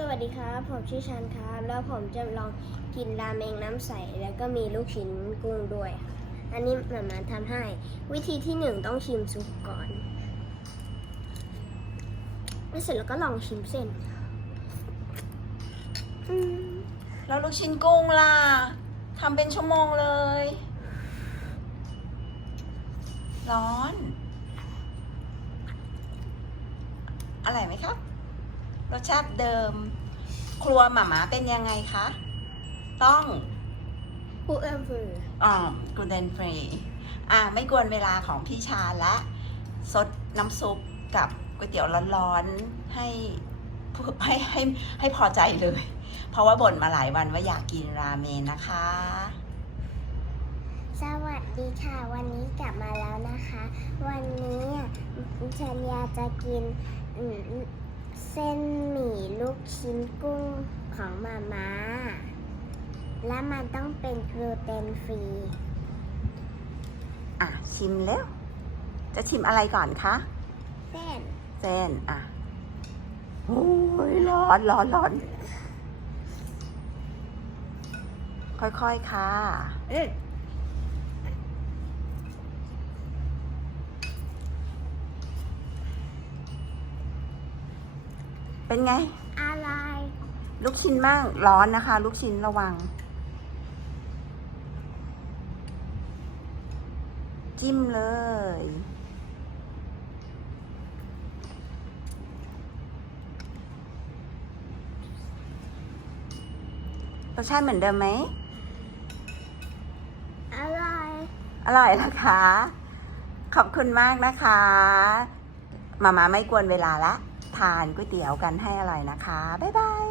สวัสดีครับผมชื่อชันครับแล้วผมจะลองกินราเมงน้ำใสแล้วก็มีลูกชิ้นกุ้งด้วยค่ะอันนี้หมาทำให้วิธีที่1ต้องชิมซุปก่อนแล้วเสร็จแล้วก็ลองชิมเส้นแล้วลูกชิ้นกุ้งล่ะทำเป็นชั่วโมงเลย ร้อนอร่อยไหมครับ รสชาติเดิม ครัวหม่าม่าเป็นยังไงคะ ต้องกูเอฟเวอร์กลูเตนฟรีไม่กวนเวลาของพี่ชาและซดน้ำซุปกับก๋วยเตี๋ยวร้อนๆให้พอใจเลย เพราะว่าบ่นมาหลายวันว่าอยากกินราเมนนะคะ สวัสดีค่ะวันนี้กลับมาแล้วนะคะ วันนี้ชัญญาจะกินเส้นหมี่ลูกชิ้นกุ้งของมาม่าและมันต้องเป็นกลูเตนฟรีชิมแล้วจะชิมอะไรก่อนคะ เส้นโอ้ยร้อน ค่อยๆค่ะเป็นไง อะไร ลูกชิ้นบ้างร้อนนะคะ ลูกชิ้นระวัง จิ้มเลยรสชาติเหมือนเดิมไหม อร่อย อร่อยนะคะ ขอบคุณมากนะคะมาไม่กวนเวลาละทานก๋วยเตี๋ยวกันให้อร่อยนะคะ บ๊ายบาย